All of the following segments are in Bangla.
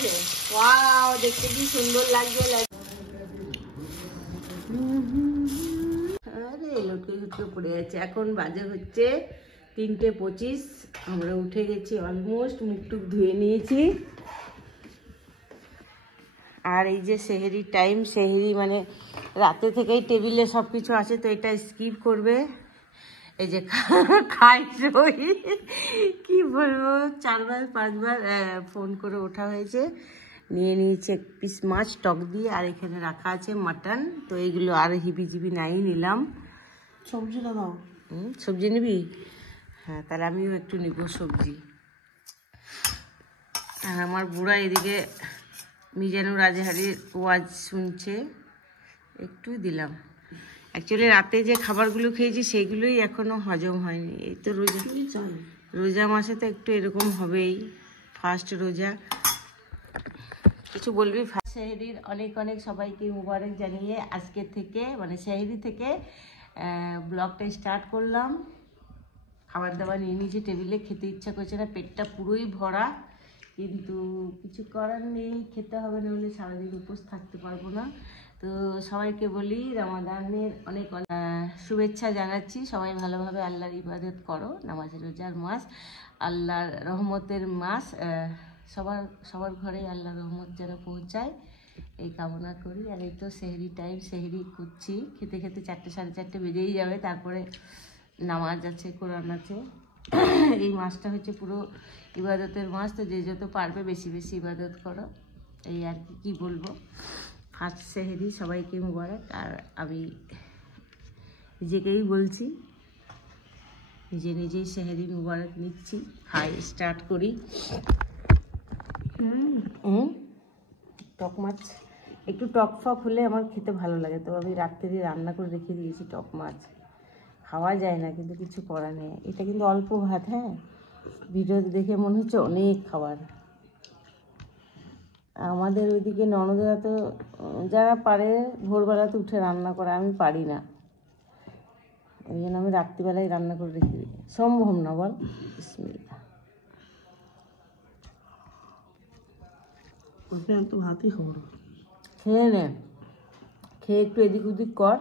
হয়েছে। ওয়াও, দেখতে কি সুন্দর লাগছে। আরে লটকে লটকে পড়ে যাচ্ছে। এখন বাজে হচ্ছে 3:25। আমরা উঠে গেছি অলমোস্ট, মুখ টুক ধুয়ে নিয়েছি। আর এই যে সেহেরি টাইম, সেহেরি মানে রাতে থেকেই টেবিলে সব কিছু আছে, তো এটা স্কিপ করবে। এই যে খাই রই, কি বলবো, 4-5বার ফোন করে ওঠা হয়েছে। নিয়ে নিয়েছে এক পিস মাছ টক দিয়ে, আর এখানে রাখা আছে মাটন। তো এইগুলো আর হিবিজিবি নাই নিলাম। সবজিটা দাও। সবজি নিবি? হ্যাঁ, তাহলে আমিও একটু নিব সবজি। আর আমার বুড়া এদিকে মিজানুর রাজহারির ওয়াজ শুনছে, একটু দিলাম। অ্যাকচুয়ালি রাতে যে খাবারগুলো খেয়েছি সেগুলোই এখনো হজম হয়নি। এই তো রোজা মাসে তো একটু এরকম হবেই, ফার্স্ট রোজা। কিছু বলবি? সেহরির অনেক অনেক সবাইকে মুবারক জানিয়ে আজকে থেকে মানে সেহরি থেকে ব্লগটা স্টার্ট করলাম। খাবার দাবার নিয়ে নিয়েছি টেবিলে, খেতে ইচ্ছা করছে না, পেটটা পুরোই ভরা, কিন্তু কিছু করার নেই, খেতে হবে, নাহলে সারাদিন উপোস থাকতে পারবো না। তো সবাইকে বলি রমাদানের অনেক শুভেচ্ছা জানাচ্ছি। সবাই ভালোভাবে আল্লাহর ইবাদত করো। নামাজ রোজার মাস, আল্লাহর রহমতের মাস। সবার ঘরে আল্লাহর রহমত যেন পৌঁছায়, এই কামনা করি। আর এই তো সেহরি টাইম, সেহরি করছি। খেতে খেতে 4-4:30 বেজেই যাবে। তারপরে নামাজ আছে, কোরআন আছে। এই মাসটা হচ্ছে পুরো ইবাদতের মাস, তো যে যত পারবে বেশি বেশি ইবাদত করো। এই আর কি বলবো। ফার্স্ট সেহরি, সবাইকে মুবারক। আর আমি নিজেকেই বলছি, নিজেই সেহরি মুবারক নিচ্ছি। খাই, স্টার্ট করি। টক মাছ একটু টক ফক হলে আমার খেতে ভালো লাগে, তো আমি রাত্রে রান্না করে রেখে দিয়েছি টক মাছ। খাওয়া যায় না, কিন্তু কিছু করা নেই। এটা কিন্তু অল্প ভাত। হ্যাঁ, ভিডিওতে দেখে মনে হচ্ছে অনেক খাবার। আমাদের ওইদিকে ননদেরা তো যারা পারে ভোরবেলাতে উঠে রান্না করে, আমি পারি না। ওই জন্য আমি রাত্রিবেলায় রান্না করে রেখে দিই। সম্ভব না, বল। বিসমিল্লাহ। তো ভাতই খাবো না। খেয়ে নে, খেয়ে একটু এদিক ওদিক কর।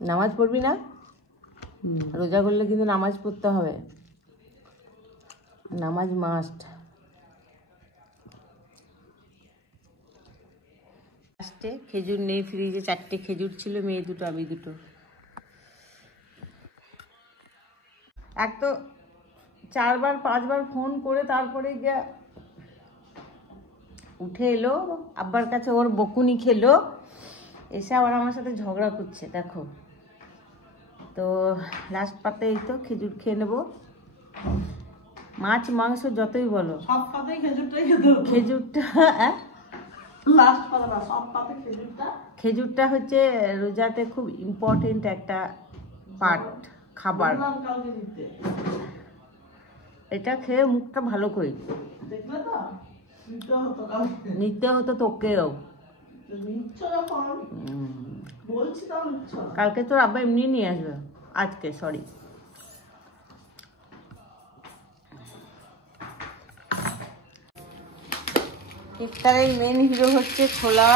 নামাজ পড়বি না? রোজা করলে কিন্তু নামাজ পড়তে হবে, নামাজ মাস্ট। লাস্টে খেজুর নেই ফ্রিজে, 4টে খেজুর ছিল, মেয়ে 2, আমি 2। এক তো 4-5বার ফোন করে তারপরে গিয়া উঠে এলো, আব্বার কাছে ওর বকুনি খেলো, এসে আবার আমার সাথে ঝগড়া করছে। দেখো তো লাস্ট পাতে এই তো খেজুর খেয়ে নেবো। মাছ মাংস যতই বলো, সব পাতে খেজুরটাই খেতে হবে। খেজুরটা লাস্ট পাতা না, সব পাতে খেজুরটা হচ্ছে রোজাতে খুব ইম্পর্টেন্ট একটা পার্ট, খাবার। কালকে দিতে এটা খেয়ে মুখটা ভালো করি। দেখলে তো নিতে হতো তোকেও। কালকে তোর আব্বা এমনি নিয়ে আসবে, আজকে সরি। ইফতারের মেন হিরো হচ্ছে ছোলা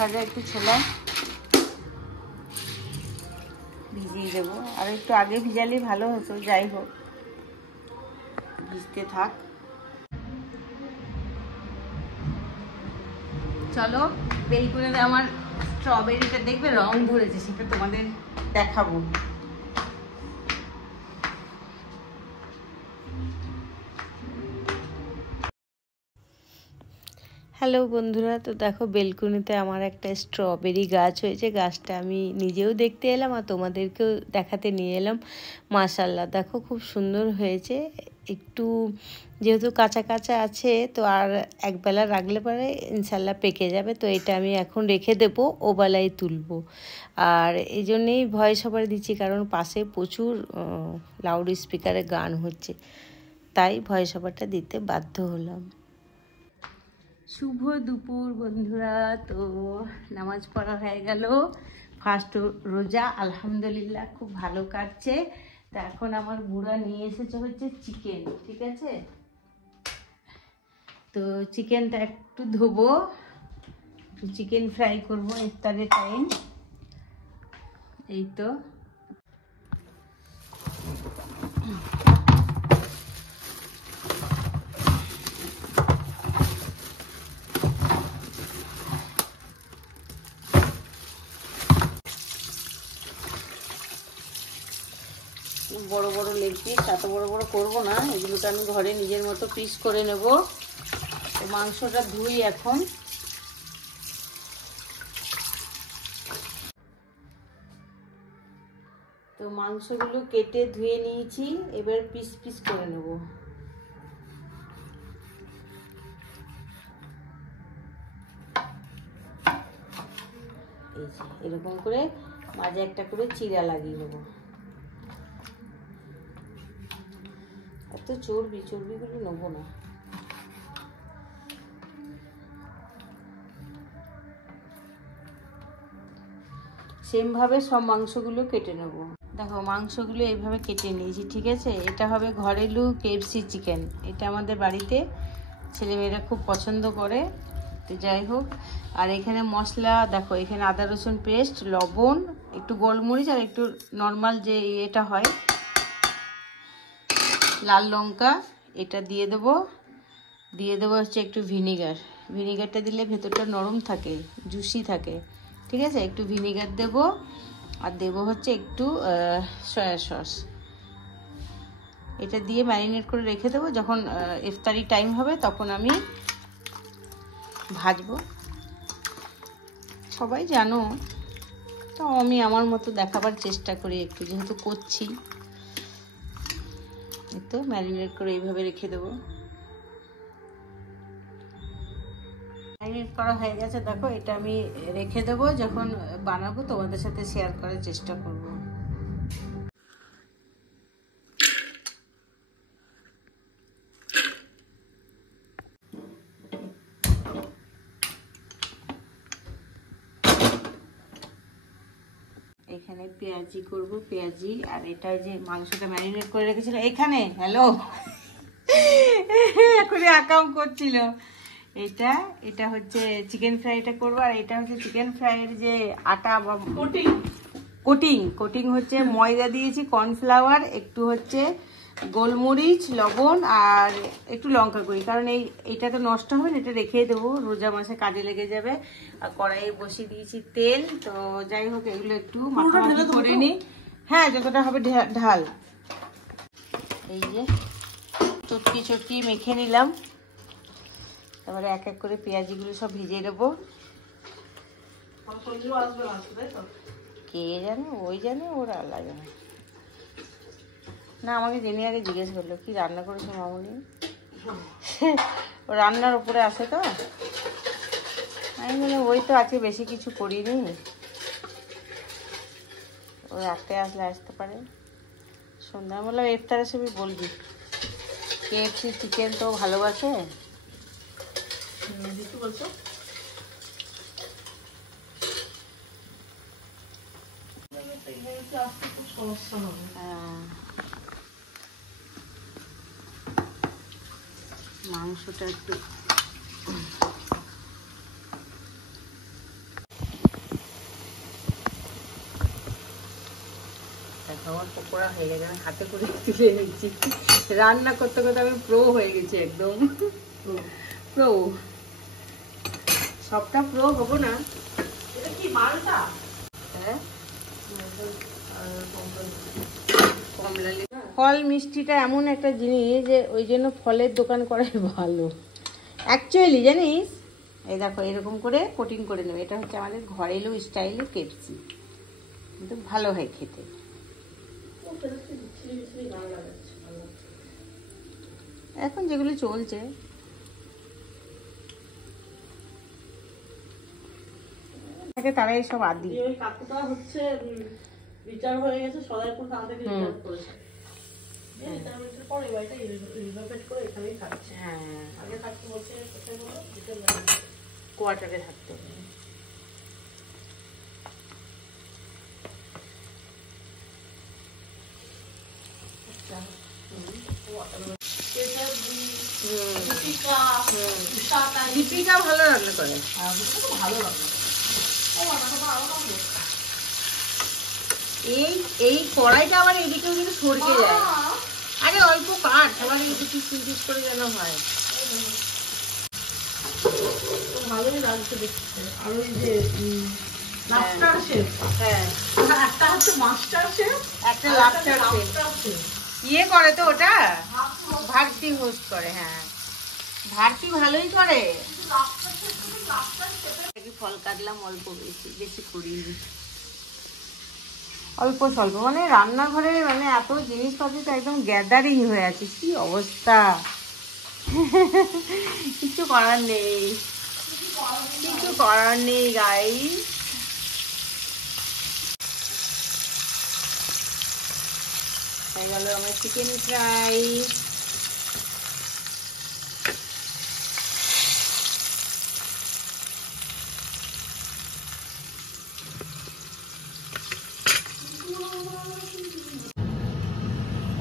ভাজা। একটু ছোলা ভিজিয়ে দেবো, আর একটু আগে ভিজালেই ভালো হতো। যাই হোক, ভিজতে থাক। চলো, বেলকুনিতে আমার স্ট্রবেরিটা দেখবে রং ধরেছে, সেটা তোমাদের দেখাবো। হ্যালো বন্ধুরা, তো দেখো বেলকুনিতে আমার একটা স্ট্রবেরি গাছ হয়েছে। গাছটা আমি নিজেও দেখতে এলাম আর তোমাদেরকেও দেখাতে নিয়ে এলাম। মাশাআল্লাহ, দেখো খুব সুন্দর হয়েছে। একটু যেহেতু কাঁচা কাঁচা আছে, তো আর একবেলা রাখলে পরে ইনশাল্লাহ পেকে যাবে। তো এটা আমি এখন রেখে দেবো, ওবেলায় তুলবো। আর এই জন্যেই ভয়েস ওভার দিচ্ছি, কারণ পাশে প্রচুর লাউড স্পিকারে গান হচ্ছে, তাই ভয়েস ওভারটা দিতে বাধ্য হলাম। শুভ দুপুর বন্ধুরা। তো নামাজ পড়া হয়ে গেল, ফার্স্ট রোজা আলহামদুলিল্লাহ খুব ভালো কাটছে। তো এখন আমার বুড়া নিয়ে এসেছে হচ্ছে চিকেন, ঠিক আছে। তো চিকেনটা একটু ধোবো, চিকেন ফ্রাই করবো ইফতারের টাইম। এই তো বড় বড় লেগ পিস, এত বড় বড় করবো না, এগুলোকে আমি ঘরে নিজের মতো পিস করে নেব। তো মাংসটা ধুই এখন। তো মাংসগুলো কেটে ধুয়ে নিয়েছি, এবার পিস পিস করে নেব। এই যে এরকম করে মাঝে একটা করে চিরা লাগিয়ে নেব। এত চর্বিগুলো নেবো না। সেম ভাবে সব মাংসগুলো কেটে নেব। দেখো মাংসগুলো এইভাবে কেটে নিয়েছি, ঠিক আছে। এটা হবে ঘরেলু KFC চিকেন। এটা আমাদের বাড়িতে ছেলেমেয়েরা খুব পছন্দ করে। তো যাই হোক, আর এখানে মশলা দেখো, এখানে আদা রসুন পেস্ট, লবণ, একটু গোলমরিচ আর একটু নর্মাল যে এটা হয় লাল লঙ্কা, এটা দিয়ে দেবো হচ্ছে একটু ভিনিগারটা দিলে ভেতরটা নরম থাকে, জুসি থাকে, ঠিক আছে। একটু ভিনিগার দেব, আর দেব হচ্ছে একটু সয়া সস। এটা দিয়ে ম্যারিনেট করে রেখে দেবো, যখন ইফতারি টাইম হবে তখন আমি ভাজবো। সবাই জানো, তো আমি আমার মতো দেখাবার চেষ্টা করি একটু, যেহেতু করছি। তো ম্যারিনেট করে এইভাবে রেখে দেবো। ম্যারিনেট করা হয়ে গেছে, দেখো এটা আমি রেখে দেবো, যখন বানাবো তোমাদের সাথে শেয়ার করার চেষ্টা করব। এখানে পেঁয়াজি করব, পেঁয়াজি। আর এটা যে মাংসটা ম্যারিনেট করে রেখেছিল এখানে, হ্যালো এখনই আকাম করছিল। এটা হচ্ছে চিকেন ফ্রাইটা করবো, আর এটা হচ্ছে চিকেন ফ্রাইয়ের যে আটা বা কোটিং হচ্ছে ময়দা দিয়েছি, কর্নফ্লাওয়ার, একটু হচ্ছে গোলমরিচ, লবণ আর একটু লঙ্কা গুঁড়ি, কারণ এইটা তো নষ্ট হবে না, এটা রেখে দেবো, রোজা মাসে কাজে লেগে যাবে। আর কড়াইয়ে বসিয়ে দিয়েছি তেল। তো যাই হোক, এগুলো একটু মাখামাখি করে নিই। হ্যাঁ, যতটা হবে ঢাল। এই যে চটকি মেখে নিলাম। তারপরে এক এক করে পেঁয়াজিগুলো সব ভিজিয়ে দেবো। কে জানে, ওই জানে, ওরা লাগে না। না, আমাকে জেনে আগে জিজ্ঞেস করলো কি রান্না করেছো মামুনি। ও রান্নার উপরে আসে তো। আমি বলি ওই তো আজকে বেশি কিছু করিনি, ওই রাতে আসলে আসতে পারে। সন্ধ্যা বললাম ইফতারের সময় বলবি, KFC চিকেন তো ভালোবাসে। বলছো খুব সমস্যা হবে। মাংসটা একটু আমার পকোড়া হয়ে গেছে, আমি হাতে করে তুলে নিচ্ছি। রান্না করতে করতে আমি প্রো হয়ে গেছি, একদম প্রো। সবটা প্রো হবো না। এটা কি মালটা? হ্যাঁ, ফল মিষ্টিটা এমন একটা জিনিস যে ওই জন্য ফলের দোকান করাই ভালো অ্যাকচুয়ালি, জানিস। এই দেখো এরকম করে কোটিং করে নেবে। এটা হচ্ছে আমাদের ঘরেলু স্টাইলে KFC, কিন্তু ভালো হয় খেতে। এখন যেগুলো চলছে, তারাই সব আদি। ওই কাকুটা হচ্ছে রিটায়ার হয়ে গেছে, সদাইপুর থানা থেকে রিটায়ার করেছে। রিটায়ারমেন্টের পর এই বাড়িটা রিনোভেট করে এখানেই থাকছে। হ্যাঁ, আগে থাকতে বলছে কোথায় বলো, কোয়ার্টারে থাকতো। দীপিকা, উষা, দীপিকা ভালো রান্না করে। ভালো লাগে। ও রান্না আরো ভালো। এই কড়াইটা আবার এদিকেও কিন্তু সরকে যায়। আরে অল্প কাঠ, আবার একটু পিস করে যেন হয়। ভালোই লাগছে দেখতে। আর ওই যে লাফটার শেফ, হ্যাঁ একটা হচ্ছে মাস্টার শেফ, একটা লাফটার শেফ ইয়ে করে তো ওটা, ভারতী হোস্ট করে। হ্যাঁ ভারতী ভালোই করে। ফল কাটলাম অল্প, বেশি করিনি, অল্প স্বল্প। মানে রান্নাঘরে মানে এত জিনিসপত্র তো একদম গ্যাদারিং হয়ে আছে, কি অবস্থা। কিছু করার নেই, কিছু করার নেই গাইস। হয়ে গেল আমার চিকেন ফ্রাই।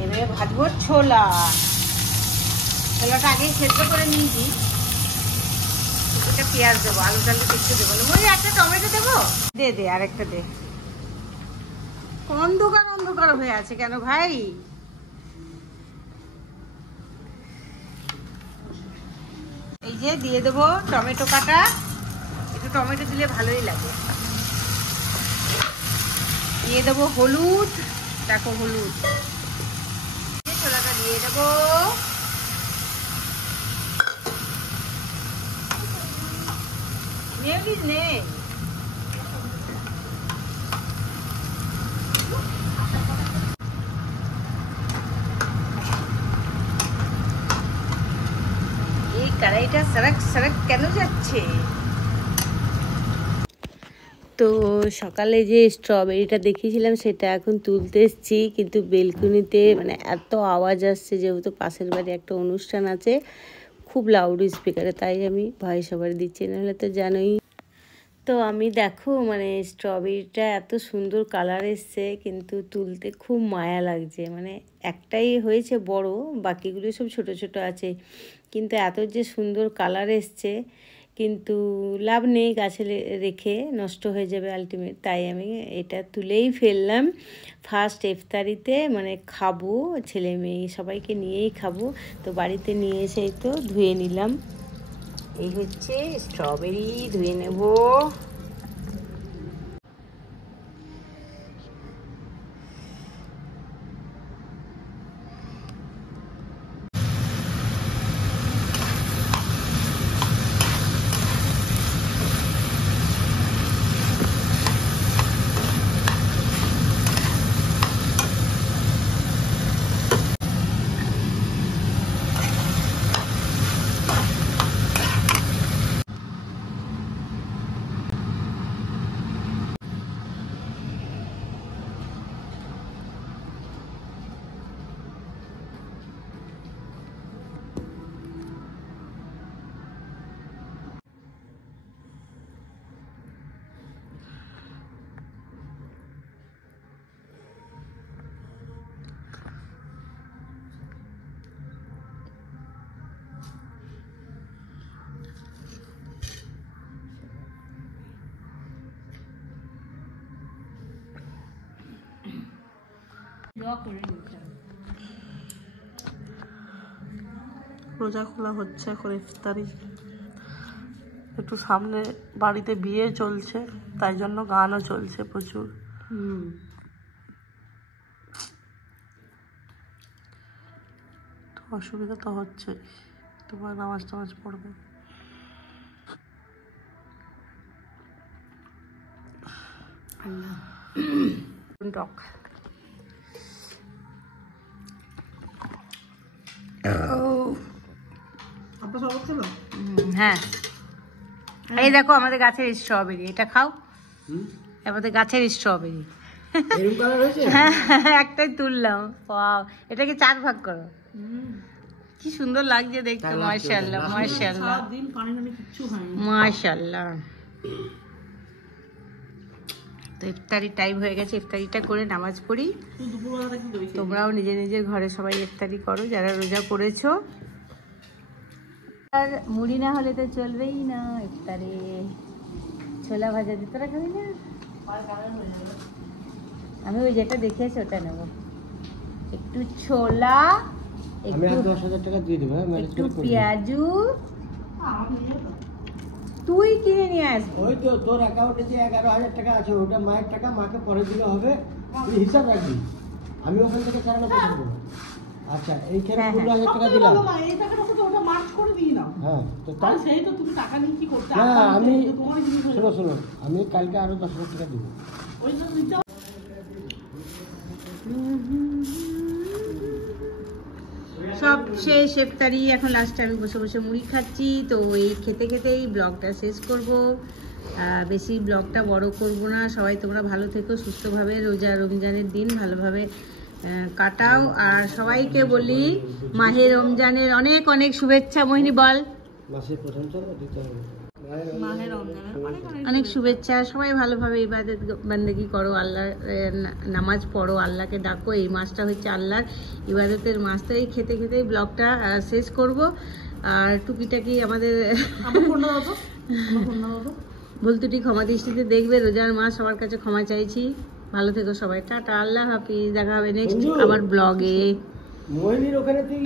এবারে ভাজবো ছোলা। ছোলাটা আগে সেদ্ধ করে নিয়েছি। এটা পেঁয়াজ দেবো, আলু টালু কিছু দেবো না। ওই একটা টমেটো দেবো, দে আরেকটা দে। অন্ধকার অন্ধকার হয়ে আছে কেন ভাই? এই যে দিয়ে দেবো টমেটো কাটা। একটু টমেটো দিলে ভালোই লাগে। দিয়ে দেবো হলুদ, দেখো হলুদ। ছোলাটা দিয়ে দেবো। মেয়োনিজ নেই। এই কড়াইটা সরক সরক কেন যাচ্ছে? তো সকালে যে স্ট্রবেরিটা দেখিয়েছিলাম সেটা এখন তুলতে এসেছি, কিন্তু বেলকুনিতে মানে এত আওয়াজ আসছে, যেহেতু পাশের বাড়ি একটা অনুষ্ঠান আছে, খুব লাউড স্পিকারে, তাই আমি ভয়েস ওভার দিচ্ছি, নাহলে তো জানোই। তো আমি দেখো মানে স্ট্রবেরিটা এত সুন্দর কালার এসছে, কিন্তু তুলতে খুব মায়া লাগছে। মানে একটাই হয়েছে বড়, বাকিগুলো সব ছোট ছোট আছে, কিন্তু এত যে সুন্দর কালার এসছে, কিন্তু লাভ নেই গাছে রেখে, নষ্ট হয়ে যাবে আলটিমেট। তাই আমি এটা তুলেই ফেললাম। ফার্স্ট ইফতারিতে মানে খাবো, ছেলে মেয়ে সবাইকে নিয়েই খাবো। তো বাড়িতে নিয়ে এসেই তো ধুয়ে নিলাম। এই হচ্ছে স্ট্রবেরি, ধুয়ে নেব। রোজা খোলা হচ্ছে এখন ইফতারি। একটু সামনে বাড়িতে বিয়ে চলছে, তাই জন্য গানও চলছে প্রচুর। অসুবিধা তো হচ্ছে, তোমার নামাজ টামাজ পড়বে। টক হ্যাঁ। এই দেখো আমাদের গাছের স্ট্রবেরি, এটা খাও। আমাদের গাছের স্ট্রবেরি একটাই তুললাম। ওয়াও, এটাকে 4 ভাগ করো। কি সুন্দর লাগছে দেখতে, মাশাআল্লাহ মাশাআল্লাহ মাশাআল্লাহ। তো ইফতারি টাইম হয়ে গেছে, ইফতারিটা করে নামাজ পড়ি। তোমরাও নিজের নিজের ঘরে সবাই ইফতারি করো যারা রোজা করেছো। আর মুড়ি না হলে তো চলবেই না ইফতারে। ছোলা ভাজা দিতে তোরা খাবি না? আমি ওই যেটা দেখিয়েছি ওটা নেবো। একটু ছোলা, আমি আর 10,000 টাকা দিয়ে দেবো, একটু পেঁয়াজু তুই কিনে নিয়ে আসবি। ওই তো তোর অ্যাকাউন্টে যে 11,000 টাকা আছে ওটা মায়ের টাকা, মাকে পরে দিলে হবে, তুই হিসাব রাখবি। আমি ওখান থেকে চারানা পছন্দ করবো। আচ্ছা এইখানে 15,000 টাকা দিলাম। এই টাকাটা তো ওটা মার্চ করে দিই না। হ্যাঁ তো আর তাই সেই তো তুমি টাকা নিয়ে কি করতে? না আমি তোমার জিনিস হয়ে শোনো শোনো, আমি কালকে আরো 10,000 টাকা দিব। ওই তো দিতে সব শেষ ইফতারি, এখন লাস্টে আমি বসে বসে মুড়ি খাচ্ছি। তো এই খেতে খেতেই ব্লগটা শেষ করব। বেশি ব্লগটা বড় করব না। সবাই তোমরা ভালো থেকো, সুস্থভাবে রোজা রমজানের দিন ভালোভাবে কাটাও। আর সবাইকে বলি মাহে রমজানের অনেক অনেক শুভেচ্ছা। মোহিনী বল। মাসের প্রথম চলো দিতে হবে। অনেক শুভেচ্ছা। সবাই ভালোভাবে ইবাদত বান্দেগি করো, আল্লাহর নামাজ পড়ো, আল্লাহকে ডাকো। এই মাসটা হচ্ছে আল্লাহর ইবাদতের মাস। তো এই খেতে খেতেই ব্লগটা শেষ করব। আর টুকিটাকি আমাদের ভুল ত্রুটি ক্ষমা দৃষ্টিতে দেখবে। রোজার মাস, সবার কাছে ক্ষমা চাইছি। ভালো থেকো সবাই। টাটা, আল্লাহ হাফিজ। দেখা হবে নেক্সট আমার ব্লগে। মোহিনীর ওখানে তুই